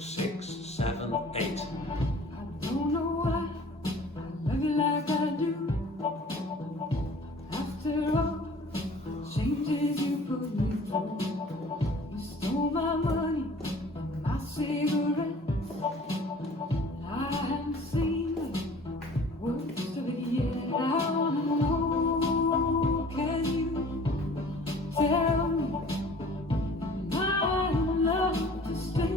6, 7, 8. I don't know why I love you like I do. After all the changes you put me through, you stole my money and my cigarettes. I haven't seen the worst of it yet. I wanna know, can you tell me my love to stay?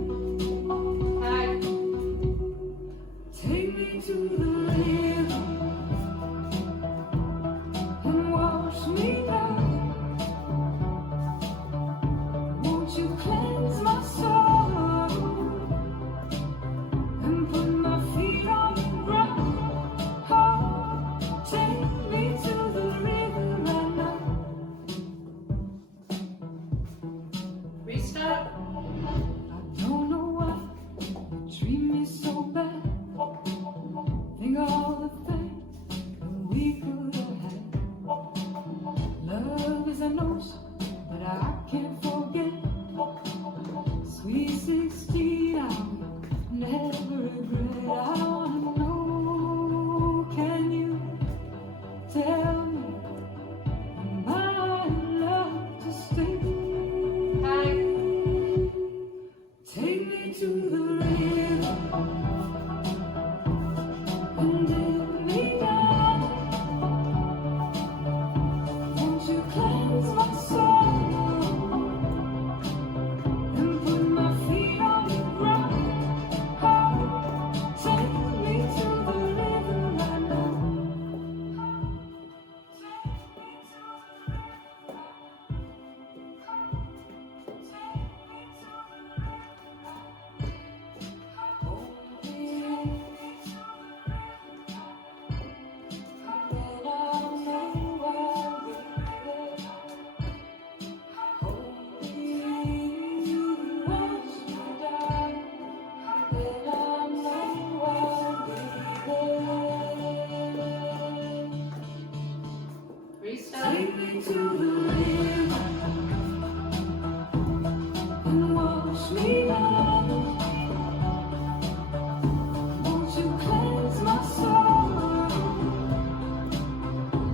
Take me to the river and wash me down. Won't you cleanse my soul and put my feet on the ground? Oh, take me to the river right now. Restart. I don't know why you treat me so bad. Think of all the things that we could have had. Love is an ocean that I can't forget. Sweet 16, I'll never regret. I wanna know, can you tell me my love to stay? Take me to the river and dip me down. Won't you cleanse my soul and put my feet on the ground? Oh, take me to the river right now. Take me to the river. Take me to the river. Hold me to the river. Then I'll know I'll be there. Hold me, wash me down. Then I'll know I'll be there. Restart. Take me to the river and wash me down. Won't you cleanse my soul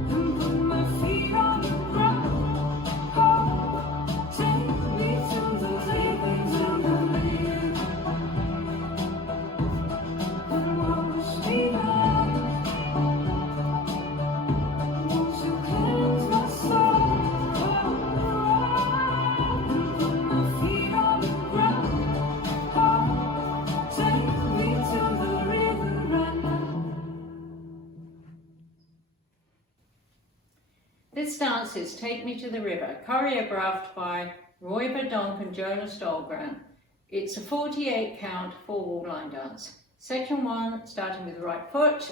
and put my feet on the ground? Oh, take me to the river, and wash me down. Won't you cleanse my soul and put my feet on the ground? Oh, take me to the river right now. This dance is Take Me to the River, choreographed by Roy Verdonk and Jonas Dahlgren. It's a 48 count 4-wall line dance. Section 1, starting with the right foot.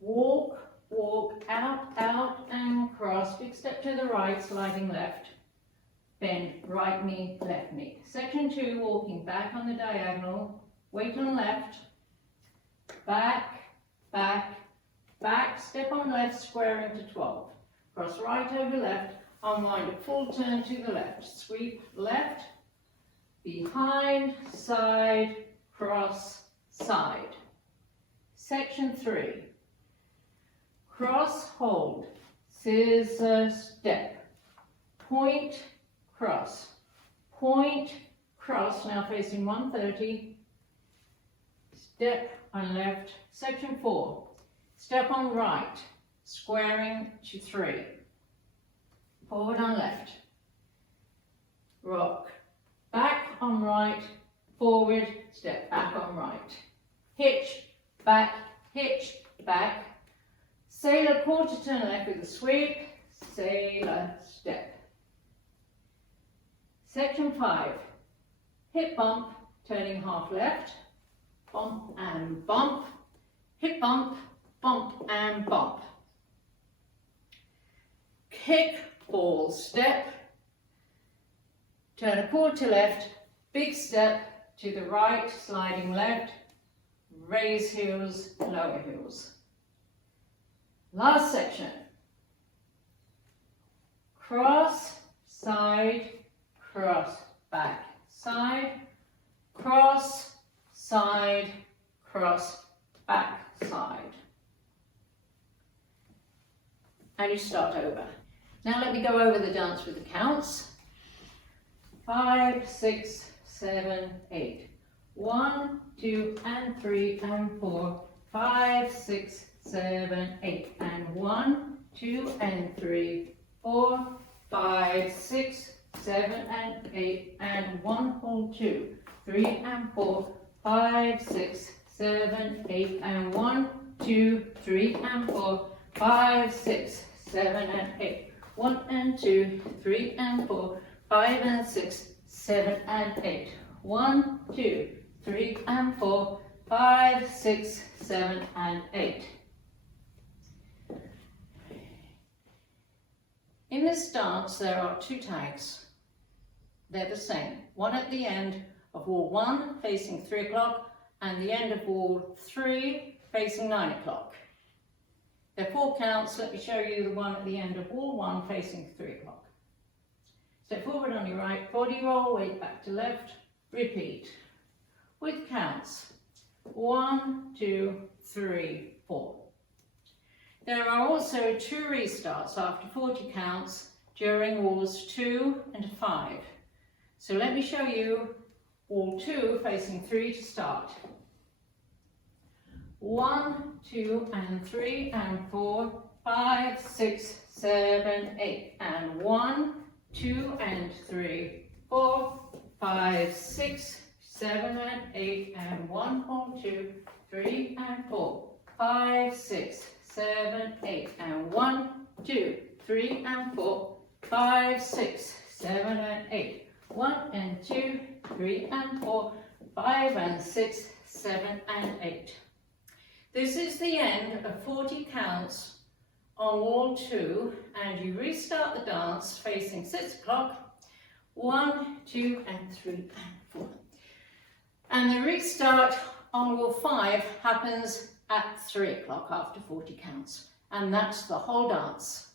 Walk, walk, out, out and cross. Big step to the right, sliding left. Bend, right knee, left knee. Section 2, walking back on the diagonal. Weight on left. Back, back, back, step on left, square into 12. Cross right over left, unwind a full turn to the left. Sweep left, behind, side, cross, side. Section 3. Cross, hold, scissor, step. Point, cross. Point, cross, now facing 130. Step on left. Section 4. Step on right, squaring to 3. Forward on left. Rock. Back on right, forward, step back on right. Hitch, back, sailor quarter turn left with a sweep, sailor step. Section 5, hip bump, turning half left, bump and bump, hip bump, bump and bump. Kick, ball, step, turn a quarter left, big step to the right, sliding left, raise heels, lower heels. Last section. Cross, side, cross, back, side, cross, side, cross, back, side. And you start over. Now let me go over the dance with the counts. 5, 6, 7, 8. 1, 2, and 3, and 4. 5, 6, 7, 8. And 1, 2, and 3, 4, 5, 6, 7, and 8. And 1 whole 2, 3, and 4, 5, 6, 7, 8. And 1, 2, 3, and 4, 5, 6, 7, and 8. 1 and 2, 3 and 4, 5 and 6, 7 and 8. 1, 2, 3 and 4, 5, 6, 7 and 8. In this dance there are 2 tags. They're the same. One at the end of wall 1 facing 3 o'clock and the end of wall 3 facing 9 o'clock. There are 4 counts. Let me show you the one at the end of wall 1 facing 3 o'clock. Step forward on your right, body roll, weight back to left, repeat. With counts 1, 2, 3, 4. There are also 2 restarts after 40 counts during walls 2 and 5. So let me show you wall 2 facing 3 to start. 1, 2, and 3, and 4, 5, 6, 7, 8, and 1, 2, and 3, 4, 5, 6, 7, and 8, and 1 whole 2, 3, and 4, 5, 6, 7, 8, and 1, 2, 3, and 4, 5, 6, 7, and 8, 1 and 2, 3, and 4, 5, and 6, 7, and 8. This is the end of 40 counts on wall 2, and you restart the dance facing 6 o'clock, 1, 2, and 3, and 4. And the restart on wall 5 happens at 3 o'clock after 40 counts, and that's the whole dance.